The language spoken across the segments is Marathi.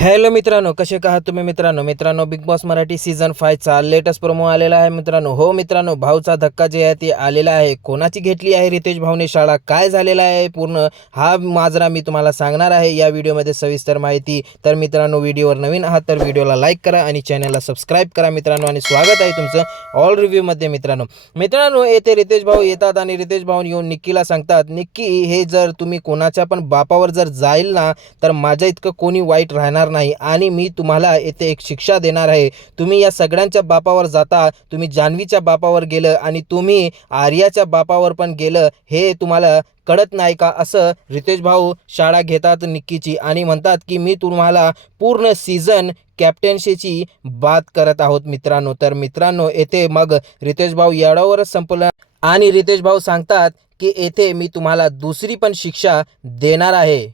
हॅलो मित्रांनो कसे का तुम्ही मित्रांनो? मित्रांनो बिग बॉस मराठी सीझन फायचा लेटेस्ट प्रोमो आलेला आहे मित्रांनो. हो मित्रांनो भाऊचा धक्का जे आहे ते आलेला आहे. कोणाची घेतली आहे रितेश भाऊने शाळा? काय झालेला आहे पूर्ण? हा माजरा मी तुम्हाला सांगणार आहे. या व्हिडिओमध्ये सविस्तर माहिती. तर मित्रांनो व्हिडिओवर नवीन आहात तर व्हिडिओला लाईक करा आणि चॅनलला सबस्क्राईब करा मित्रांनो. आणि स्वागत आहे तुमचं ऑल रिव्ह्यूमध्ये मित्रांनो. मित्रांनो येथे रितेश भाऊ येतात आणि रितेश भाऊ येऊन निक्कीला सांगतात निक्की हे जर तुम्ही कोणाच्या पण बापावर जर जाईल ना तर माझ्या इतकं कोणी वाईट राहणार नाही आणि मी तुम्हाला येथे एक शिक्षा देणार आहे. तुम्ही या सगळ्यांच्या बापावर जाता तुम्ही जान्हवीच्या बापावर गेलं आणि तुम्ही आर्याच्या बापावर पण गेलं हे तुम्हाला कळत नाही का? असं रितेश भाऊ शाळा घेतात निक्कीची आणि म्हणतात की मी तुम्हाला पूर्ण सीझन कॅप्टन्सीची बात करत आहोत मित्रांनो. तर मित्रांनो येथे मग रितेश भाऊ याडावरच संपलं आणि रितेश भाऊ सांगतात की येथे मी तुम्हाला दुसरी पण शिक्षा देणार आहे.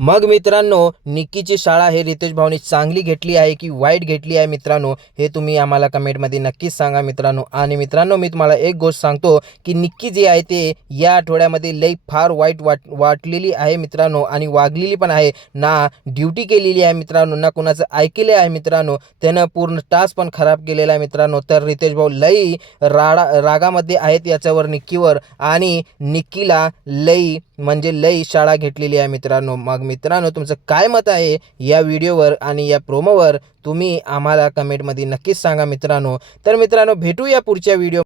मग मित्रांनो निक्कीची शाळा हे रितेश भाऊनी चांगली घेतली आहे की वाईट घेतली आहे मित्रांनो हे तुम्ही आम्हाला कमेंटमध्ये नक्कीच सांगा मित्रांनो. आणि मित्रांनो मी तुम्हाला एक गोष्ट सांगतो की निक्की जी आहे ते या आठवड्यामध्ये लई फार वाईट वाट वाटलेली आहे मित्रांनो आणि वागलेली पण आहे. ना ड्युटी केलेली आहे मित्रांनो ना कुणाचं ऐकले आहे मित्रांनो त्यानं पूर्ण टास्क पण खराब केलेला आहे मित्रांनो. तर रितेश भाऊ लई राडा रागामध्ये आहेत याच्यावर निक्कीवर आणि निक्कीला लई म्हणजे लई शाळा घेतलेली आहे मित्रांनो. मग मित्रांनो तुमचं काय मत आहे या व्हिडिओवर आणि या प्रोमोवर तुम्ही आम्हाला कमेंटमध्ये नक्कीच सांगा मित्रांनो. तर मित्रांनो भेटूया पुढच्या व्हिडिओ